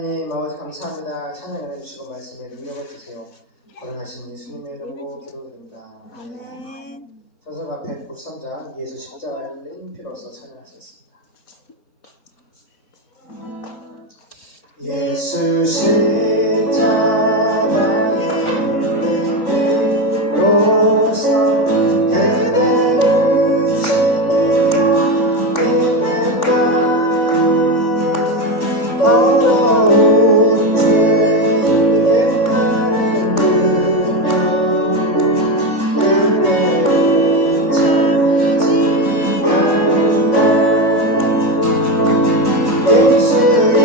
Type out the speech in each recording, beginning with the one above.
하나님 아버지 감사합니다. 찬양을 해주시고 말씀에 능력을 주세요. 거듭나신 예수님의 이름으로 기도드립니다. 아멘. 전설가 193장 예수 십자가에 흘린 피로써 찬양하시겠습니다. 예수 십자가에 흘린 피로써 그대를 지내야 믿는다. 어려운 죄에 나는 은혜를 참지 않는다. 예수의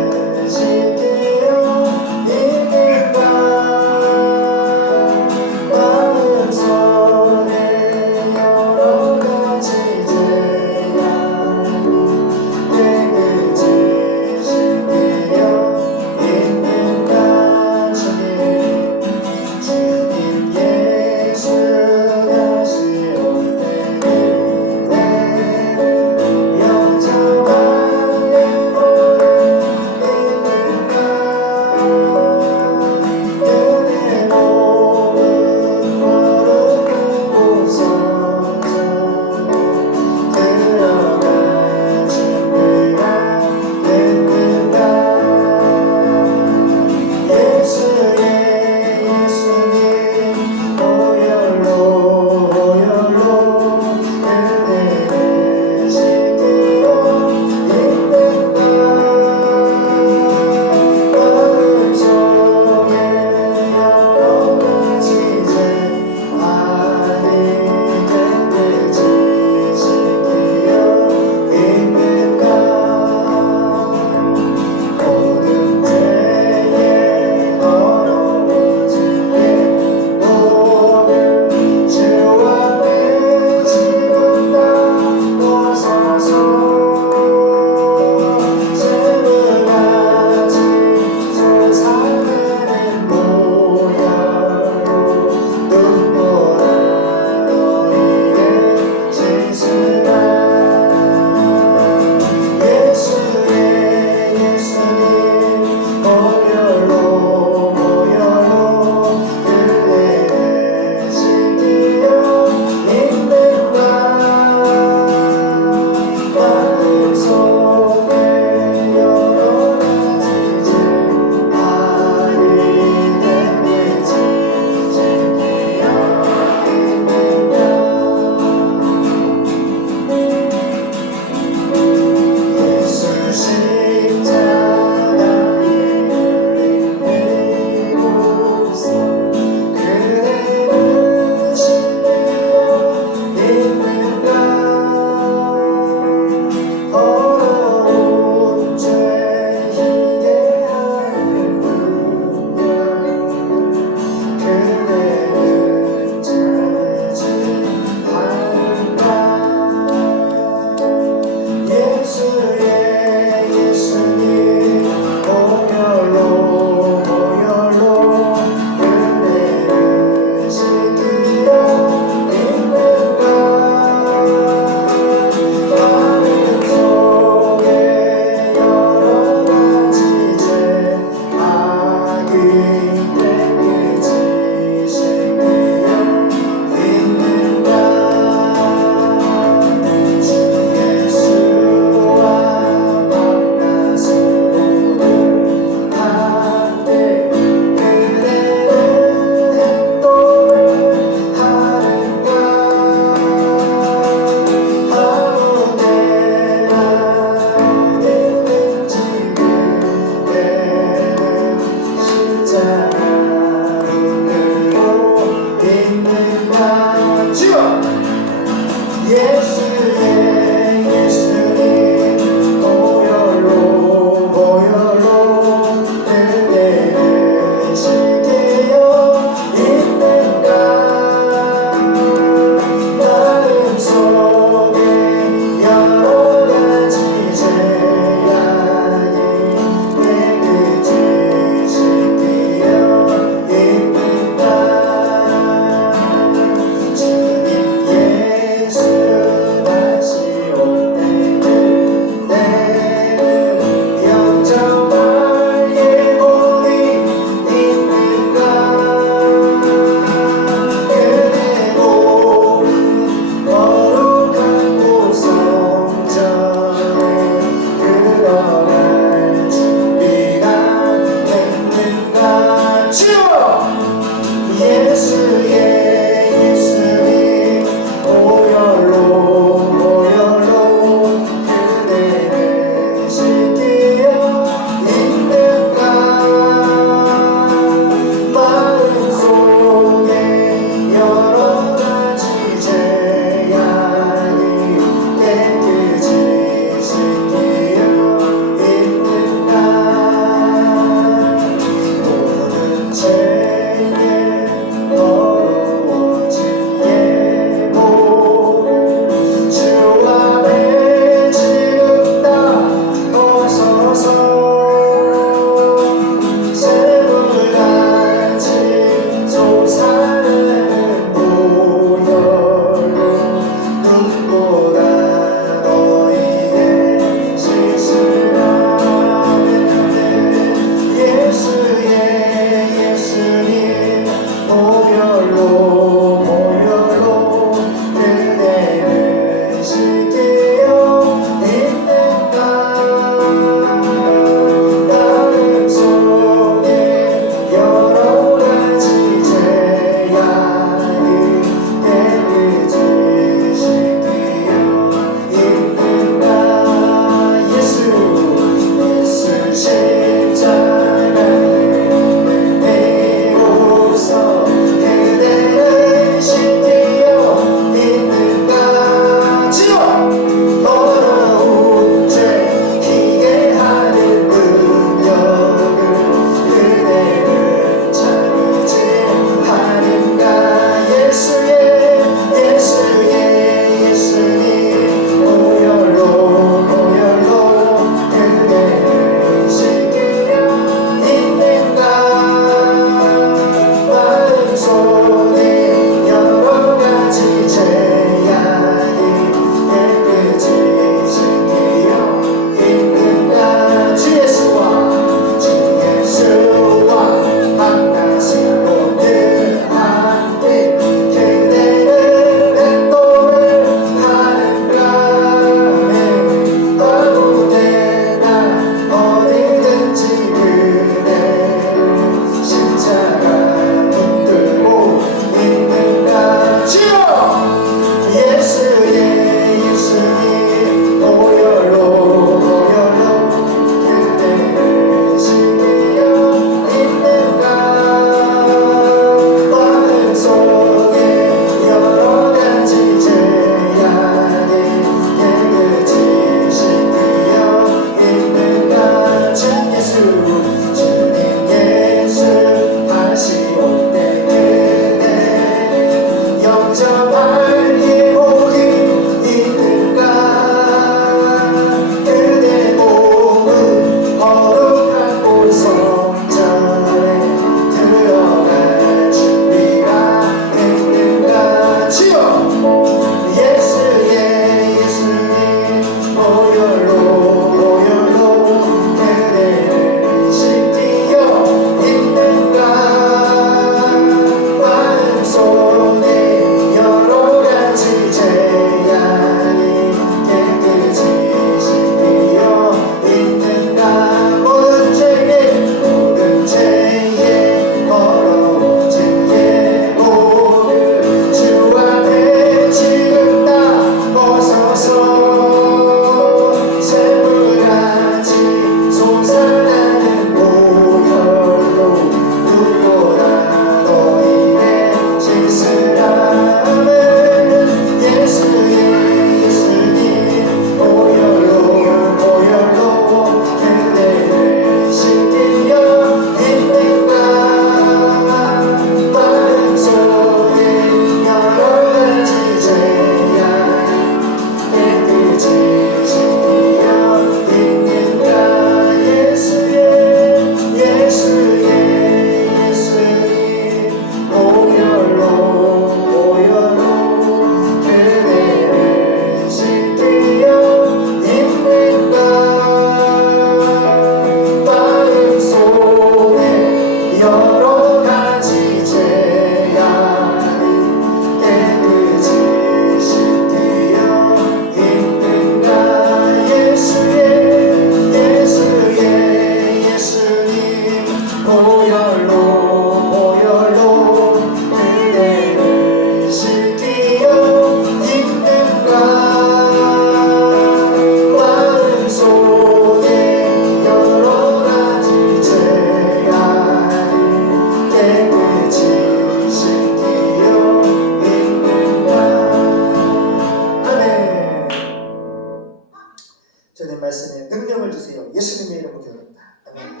주세요. 예수님의 이름으로 기도합니다. 아멘.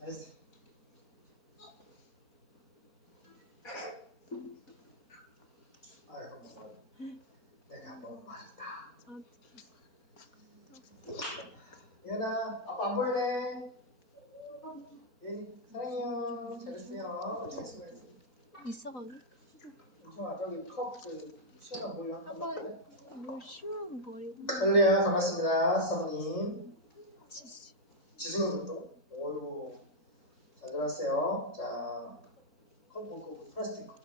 잘했어요. 아이고, 내가 너무 말했다. 예나, 아빠 안 보이네. 예, 사랑해요. 잘했어요. 잘 수고했어요. 있어 거기? 좋아, 저기 컵그 시원한 물 한 번 먹을래? 뭘 쉬운 머리. 할래요. 반갑습니다, 사모님. 지승우도 또. 어유, 잘 들었어요. 자, 컵 플라스틱 컵.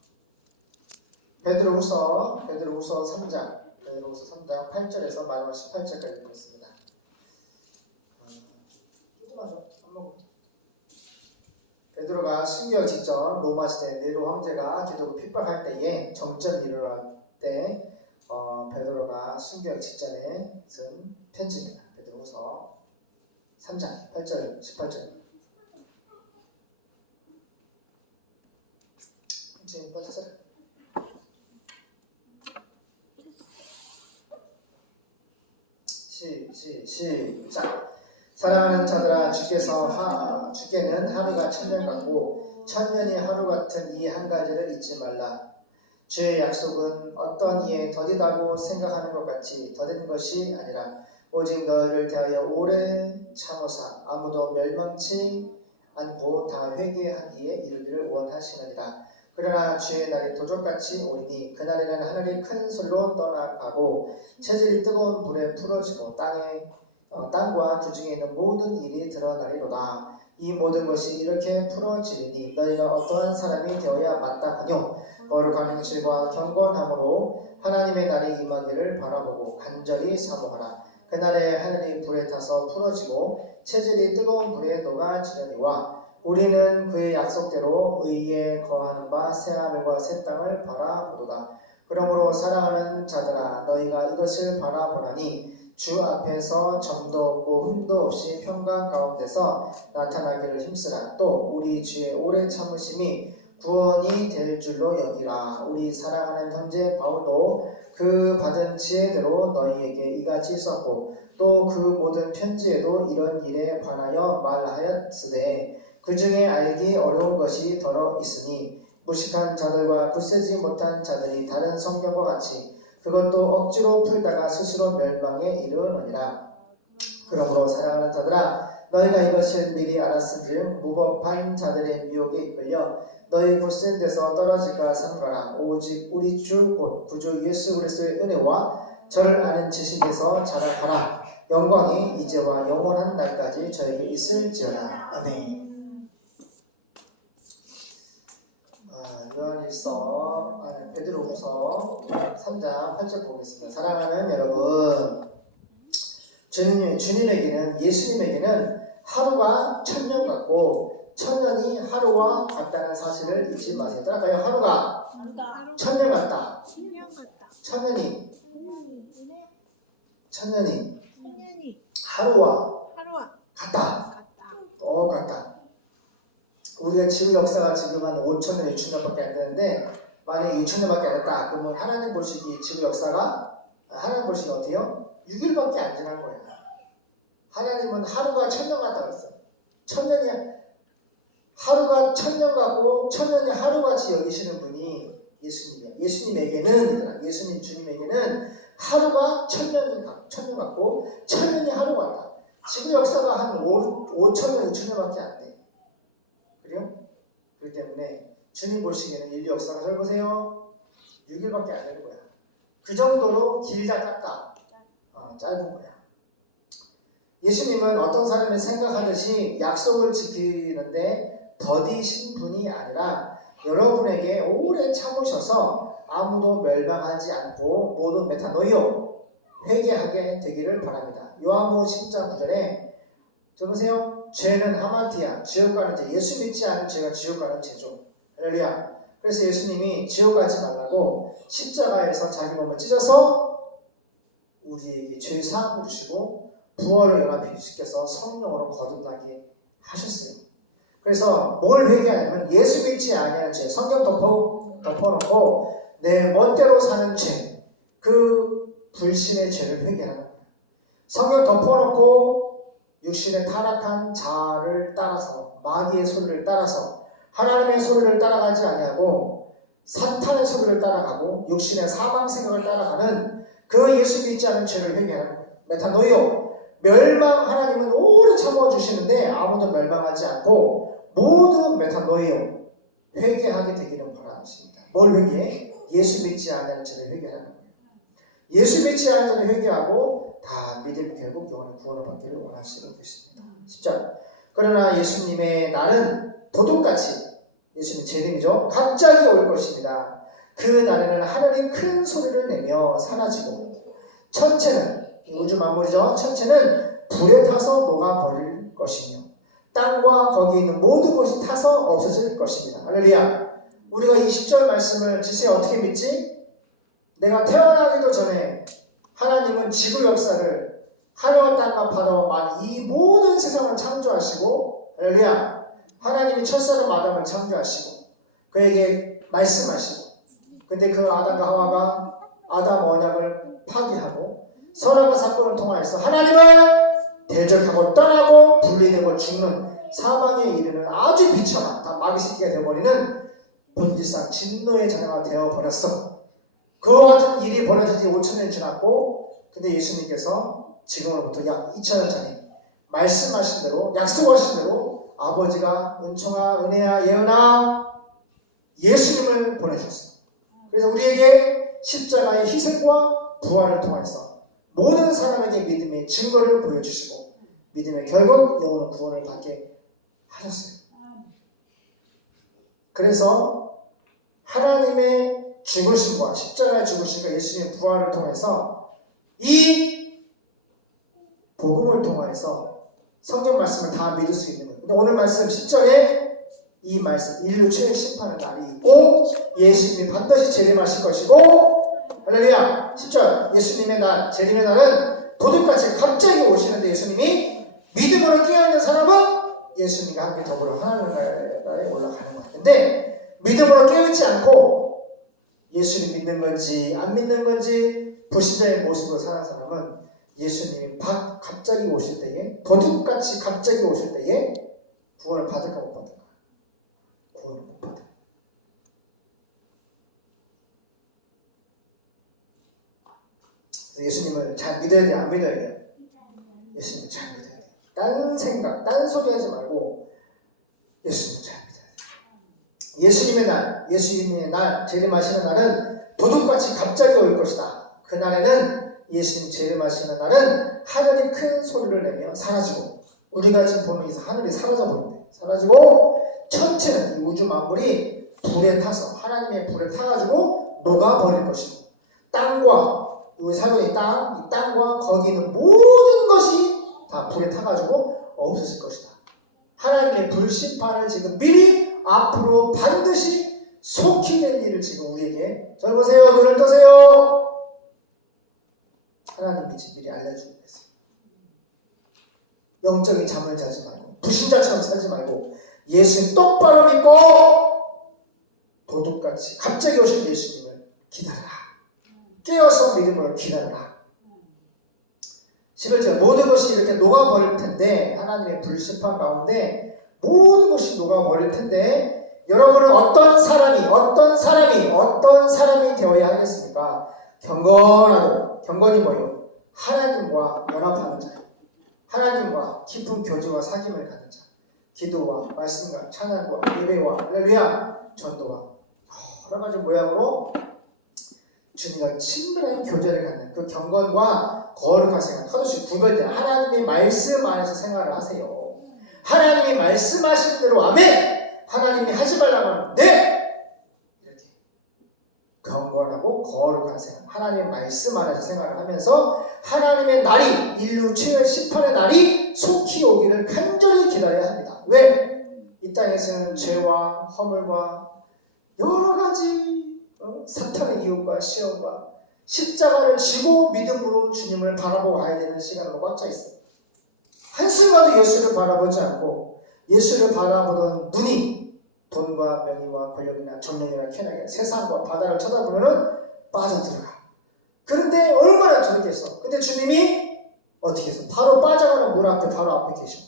베드로후서 3장, 베드로후서 3장 8절에서 마지막 18절까지 보겠습니다. 조금만 안 먹어. 베드로가 순교 직전 로마 시대 네로 황제가 기독교 핍박할 때에 정점이 일어날 때 베드로가 순교 직전에 쓴 편지입니다. 베드로후서 3장 8절 18절. 지금 빨리 찾아라. 시작. 사랑하는 자들아, 주께는 하루가 천년 같고 천년이 하루 같은 이 한 가지를 잊지 말라. 주의 약속은 어떤 이에 더디다고 생각하는 것 같이 더딘 것이 아니라 오직 너희를 대하여 오래 참으사 아무도 멸망치 않고 다 회개하기에 이르기를 원하시느니라. 그러나 주의 날이 도적같이 오리니 그날에는 하늘이 큰 소리로 떠나가고 체질이 뜨거운 불에 풀어지고 땅과 그 중에 있는 모든 일이 드러나리로다. 이 모든 것이 이렇게 풀어지리니 너희가 어떠한 사람이 되어야 마땅하뇨. 거룩한 행실과 경건함으로 하나님의 날이 임하기를 바라보고 간절히 사모하라. 그날에 하늘이 불에 타서 풀어지고 체질이 뜨거운 불에 녹아지려니와 우리는 그의 약속대로 의에 거하는 바 새하늘과 새 땅을 바라보도다. 그러므로 사랑하는 자들아, 너희가 이것을 바라보나니 주 앞에서 점도 없고 흠도 없이 평강 가운데서 나타나기를 힘쓰라. 또 우리 주의 오래 참으심이 구원이 될 줄로 여기라. 우리 사랑하는 형제 바울도 그 받은 지혜대로 너희에게 이같이 썼고 또 그 모든 편지에도 이런 일에 관하여 말하였으되 그 중에 알기 어려운 것이 더러 있으니 무식한 자들과 굳세지 못한 자들이 다른 성경과 같이 그것도 억지로 풀다가 스스로 멸망에 이르느니라. 그러므로 사랑하는 자들아, 너희가 이것을 미리 알았은즉 무법한 자들의 미혹에 이끌려 너희 굳센 데서 떨어질까 삼가라. 오직 우리 주 곧 구주 예수 그리스도의 은혜와 저를 아는 지식에서 자라가라. 영광이 이제와 영원한 날까지 저에게 있을지어다. 아멘. 베드로후서 3장 8절 보겠습니다. 사랑하는 여러분, 주님에게는 예수님에게는 하루가 천년 같고 천년이 하루와 같다는 사실을 잊지 마세요. 따라가요. 하루가 천년 같다. 천년이 하루와 같다. 같다. 우리가 지구 역사가 지금 한 5천년, 6천년밖에 안 되는데 만약에 6천년밖에 안 됐다. 그러면 하나님 보시기 지구 역사가 하나님 보시기 어때요? 6일밖에 안 지난 거예요. 하나님은 하루가 천년 같다고 했어요. 천년이 하루가 천년 같고 천년이 하루같이 여기시는 분이 예수님이에요. 예수님 주님에게는 하루가 천년 같고 천년이 하루 같다. 지구 역사가 한 5천년, 6천년밖에 안 돼. 그래요? 그렇기 때문에 주님 보시기에는 인류 역사가 잘 보세요. 6일밖에 안 되는 거야. 그 정도로 길다 짧다. 짧은 거야. 예수님은 어떤 사람이 생각하듯이 약속을 지키는데 더디신 분이 아니라 여러분에게 오래 참으셔서 아무도 멸망하지 않고 모두 메타노이오 회개하게 되기를 바랍니다. 요한복음 10장 9절에 들으세요. 죄는 하마티아, 지옥 가는 죄. 예수 믿지 않은 죄가 지옥 가는 죄죠. 할렐루야. 그래서 예수님이 지옥 가지 말라고 십자가에서 자기 몸을 찢어서 우리에게 죄 사함을 주시고 부활을 연합시켜서 성령으로 거듭나게 하셨어요. 그래서 뭘 회개하냐면 예수 믿지 아니하는 죄, 성경 덮어놓고 내 멋대로 사는 죄, 그 불신의 죄를 회개하는 거예요. 성경 덮어놓고 육신의 타락한 자를 따라서 마귀의 소리를 따라서 하나님의 소리를 따라가지 아니하고 사탄의 소리를 따라가고 육신의 사망 생각을 따라가는 그 예수 믿지 않은 죄를 회개하는 거예요. 메타노이오. 멸망 하나님은 오래 참아주시는데 아무도 멸망하지 않고 모두 메타노이오. 회개하게 되기를 바라십니다. 뭘 회개해? 예수 믿지 않는 죄를 회개하는 거예요. 예수 믿지 않는 자는 회개하고 다 믿음 결국 영원의 구원을 받기를 원하시고 계십니다. 10절. 그러나 예수님의 날은 도둑같이 예수님 제 이름이죠. 갑자기 올 것입니다. 그 날에는 하늘이 큰 소리를 내며 사라지고 천체는 우주 만물이죠. 천체는 불에 타서 녹아버릴 것이며 땅과 거기 있는 모든 것이 타서 없어질 것입니다. 할렐루야. 우리가 이 10절 말씀을 지수에 어떻게 믿지? 내가 태어나기도 전에 하나님은 지구 역사를 하늘과 땅과 바다와 이 모든 세상을 창조하시고 할렐루야. 하나님이 첫사람 아담을 창조하시고 그에게 말씀하시고 근데 그 아담과 하와가 아담 언약을 파기하고 선악과 사건을 통하여서 하나님을 대적하고 떠나고 분리되고 죽는 사망에 이르는 아주 비참한 다 마귀 새끼가 되어버리는 본질상 진노의 자녀가 되어버렸어. 그와 같은 일이 벌어진 지 5,000년이 지났고 근데 예수님께서 지금으로부터 약 2,000년 전에 말씀하신 대로 약속하신 대로 아버지가 은총아 은혜야 예언아 예수님을 보내주셨어요. 그래서 우리에게 십자가의 희생과 부활을 통해서 모든 사람에게 믿음의 증거를 보여주시고 믿음의 결국 영원한 구원을 받게 하셨어요. 그래서 하나님의 죽으심과 십자가의 죽으심과 예수님의 부활을 통해서 이 복음을 통해서 성경 말씀을 다 믿을 수 있는 거예요. 근데 오늘 말씀 10절에 이 말씀 인류 최후 심판의 날이 있고 예수님이 반드시 재림하실 것이고 할렐루야 10절 예수님의 날 재림의 날은 도둑같이 갑자기 오시는데 예수님이 믿음으로 깨어있는 사람은 예수님과 함께 더불어 하나님 나라에 올라가는 거예요. 근데 믿음으로 깨어있지 않고 예수님 믿는 건지 안 믿는 건지 불신자의 모습으로 사는 사람은 예수님이 갑자기 오실 때에 도둑같이 갑자기 오실 때에 구원을 받을까 못 받을까? 구원을 못 받아요. 예수님을 잘 믿어야 돼요? 안 믿어야 돼요? 예수님을 잘 믿어야 돼요. 딴 생각, 딴 소리 하지 말고 예수님을 잘 믿어야 돼요. 예수님의 날, 재림하시는 날은 도둑같이 갑자기 올 것이다. 그 날에는 예수님 재림하시는 날은 하늘이 큰 소리를 내며 사라지고 우리가 지금 보는 이 하늘이 사라져버린대. 사라지고 천체는 이 우주 만물이 불에 타서 하나님의 불에 타가지고 녹아버릴 것이고 땅과 우리 살고 있는 땅, 이 땅과 거기 있는 모든 것이 다 불에 타가지고 없어질 것이다. 하나님의 불심판을 지금 미리 앞으로 반드시 속히 될 일을 지금 우리에게 잘 보세요. 눈을 떠세요. 하나님이 지금 미리 알려주고 있어요. 영적인 잠을 자지 말고 불신자처럼 살지 말고 예수님 똑바로 믿고 도둑같이 갑자기 오신 예수님을 기다려라. 깨어서 믿음으로 기다려라. 11절 모든 것이 이렇게 녹아버릴 텐데 하나님의 불심판 가운데 모든 것이 녹아버릴 텐데 여러분은 어떤 사람이 되어야 하겠습니까? 경건하고 경건이 뭐예요? 하나님과 연합하는 자예요. 하나님과 깊은 교제와 사귐을 갖는 자. 기도와 말씀과 찬양과 예배와 할렐루야 전도와 여러 가지 모양으로 주님과 친밀한 교제를 갖는 그 경건과 거룩한 생활 하나씩 구별된 하나님의 말씀 안에서 생활을 하세요. 하나님이 말씀하신 대로 아멘. 하나님이 하지 말라고 하면 네. 이렇게 경건하고 거룩한 생활 하나님의 말씀 안에서 생활을 하면서 하나님의 날이 인류 최후의 심판의 날이 속히 오기를 간절히 기다려야 합니다. 왜? 이 땅에서는 죄와 허물과 여러 가지 사탄의 유혹과 시험과 십자가를 지고 믿음으로 주님을 바라보고 가야 되는 시간으로 꽉 차 있어요. 한순간도 예수를 바라보지 않고 예수를 바라보던 눈이 돈과 명예와 권력이나 존경이나 쾌락이나 세상과 바다를 쳐다보면 빠져들어가. 그런데 얼마나 저렇겠어. 근데 주님이 어떻게 해서 바로 빠져가는 물 앞에 바로 앞에 계셔.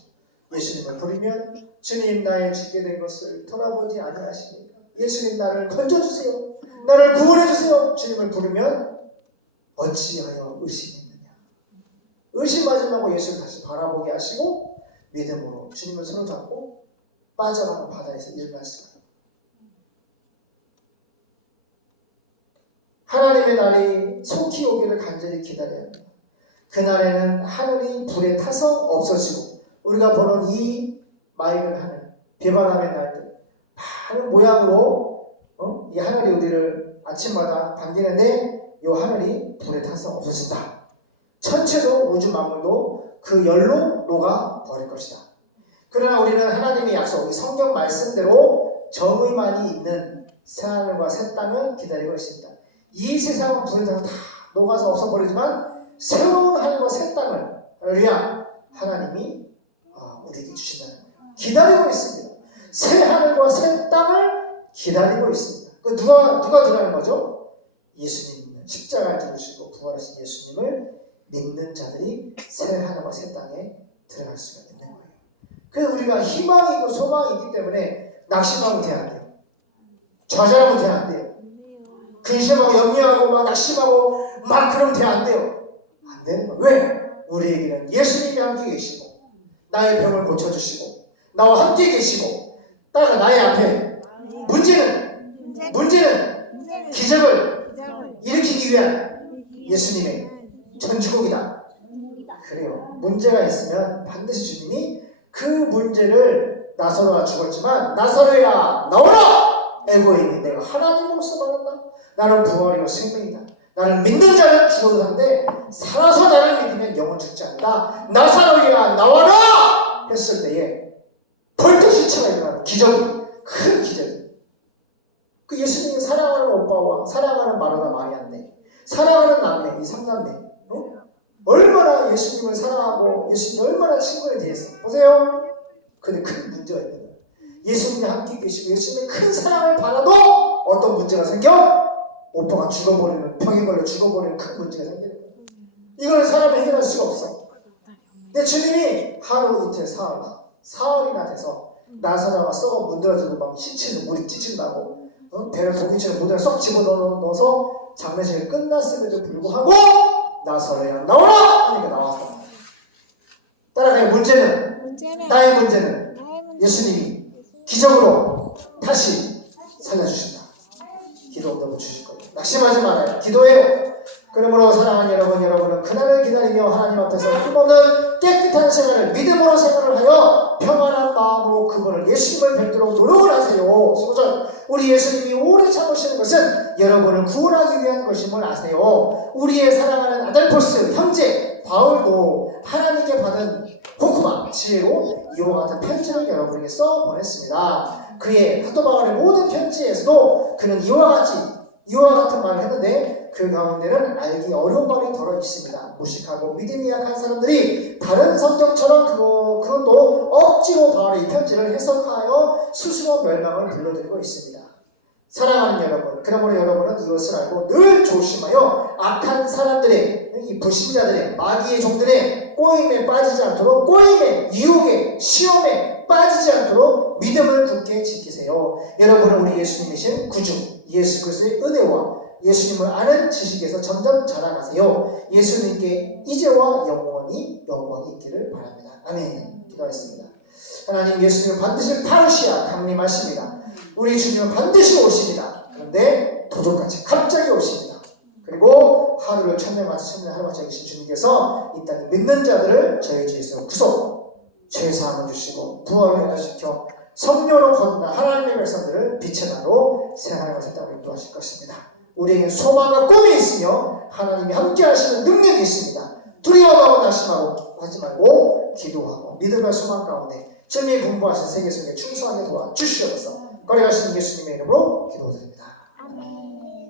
예수님을 부르면 주님 나의 죽게 된 것을 돌아보지 아니하십니까? 예수님 나를 건져주세요. 나를 구원해주세요. 주님을 부르면 어찌하여 의심했느냐. 의심하지 말고 예수를 다시 바라보게 하시고 믿음으로 주님을 손을 잡고 빠져가는 바다에서 일어날 수가 있어요. 하나님의 날이 속히 오기를 간절히 기다려야 합니다. 그날에는 하늘이 불에 타서 없어지고 우리가 보는 이 맑은 하늘, 비바람의 날들 많은 모양으로 이 하늘이 우리를 아침마다 반기는데 이 하늘이 불에 타서 없어진다. 천체도 우주 만물도 그 열로 녹아 버릴 것이다. 그러나 우리는 하나님의 약속, 이 성경 말씀대로 정의만이 있는 새하늘과 새 땅을 기다리고 있습니다. 이 세상은 불에 타서 다 녹아서 없어버리지만 새로운 하늘과 새 땅을 할렐루야 하나님이 우리에게 주신다는 거예요. 기다리고 있습니다. 새 하늘과 새 땅을 기다리고 있습니다. 그 누가 들어가는 거죠? 예수님 십자가에 죽으시고 부활하신 예수님을 믿는 자들이 새 하늘과 새 땅에 들어갈 수가 있는 거예요. 그래서 우리가 희망이고 소망이 있기 때문에 낙심하면 돼야 돼요. 좌절하면 돼야 안 돼요. 근심하고 염려하고 막 낙심하고 막 그러면 돼야 안 돼요. 안 되는 거예요. 왜? 우리에게는 예수님이 함께 계시고 나의 병을 고쳐주시고 나와 함께 계시고 따라 나의 앞에 문제는 기적을 일으키기 위한 예수님의 전주곡이다. 그래요. 문제가 있으면 반드시 주님이 그 문제를 나사로가 죽었지만 나사로야 나오라! 에고인이 내가 하나님으로서 말한다. 나는 부활이고 생명이다. 나를 믿는 자는 죽어도 사는데 살아서 나를 믿으면 영원 죽지 않는다. 나사로야 나와라! 했을 때에 벌떡 시체가 일어나는 기적이 큰 기적이. 그 예수님이 사랑하는 오빠와 사랑하는 마르다 마리아인데 사랑하는 남매 이 삼남매 얼마나 예수님을 사랑하고 예수님이 얼마나 친구에 대해서 보세요. 근데 큰 문제가 있는 거예요. 예수님이 함께 계시고 예수님의 큰 사랑을 받아도 어떤 문제가 생겨? 오빠가 죽어버리는 병에 걸려 죽어버리는 큰 문제가 생기는 거예요. 이걸 사람이 해결할 수가 없어. 근데 주님이 하루 이틀 사흘이나 돼서 나사로가 썩어 문드러지고 막 시체에서 물이 찢친다고 배를 고기처럼 무대에 쏙 집어넣어서 장례식이 끝났음에도 불구하고 나사로야 나오라! 하니까 나왔어. 따라가요. 나의 문제는 예수님이 기적으로 다시 살려주신다. 기도 응답을 주실 거예요. 낙심하지 말아요. 기도해요. 그러므로 사랑하는 여러분은 그날을 기다리며 하나님 앞에서 힘없는 깨끗한 생활을 믿음으로 생활을 하여 평안한 마음으로 그분을 예수님을 뵙도록 노력을 하세요. 15절 우리 예수님이 오래 참으시는 것은 여러분을 구원하기 위한 것임을 아세요. 우리의 사랑하는 아델포스 형제 바울도 하나님께 받은 호쿠마 지혜로 이와 같은 편지를 여러분에게 써 보냈습니다. 그의 사도 바울의 모든 편지에서도 그는 이와 같은 말을 했는데 그 가운데는 알기 어려운 말이 덜어 있습니다. 무식하고 믿음이 약한 사람들이 다른 성경처럼 그것도 억지로 바울의 이 편지를 해석하여 스스로 멸망을 불러들이고 있습니다. 사랑하는 여러분, 그러므로 여러분은 이것을 알고 늘 조심하여 악한 사람들의 이 불신자들의 마귀의 종들의 꼬임에 빠지지 않도록 꼬임에 유혹에 시험에 빠지지 않도록 믿음을 굳게 지키세요. 여러분은 우리 예수님이신 구주 예수 그리스도의 은혜와 예수님을 아는 지식에서 점점 자라가세요. 예수님께 이제와 영원히 영광이 있기를 바랍니다. 아멘. 기도하겠습니다. 하나님 예수님은 반드시 파르시아 강림하십니다. 우리 주님은 반드시 오십니다. 그런데 도적같이 갑자기 오십니다. 그리고 하루를 천년같이 천년 하루같이 계신 주님께서 이 땅에 믿는 자들을 저희 죄에서 구속 죄사함을 주시고 부활을 해나시켜 성령으로 거듭난 하나님의 백성들을 빛의 나로 새 하늘과 새 땅을 인도하실 것입니다. 우리에게 소망과 꿈이 있으며 하나님이 함께 하시는 능력이 있습니다. 두려워하고 낙심하지 말고 기도하고 믿음과 소망 가운데 주님이 공부하신 세계 속에 충성하게 도와주시옵소서. 거래하시는 예수님의 이름으로 기도드립니다. 아멘.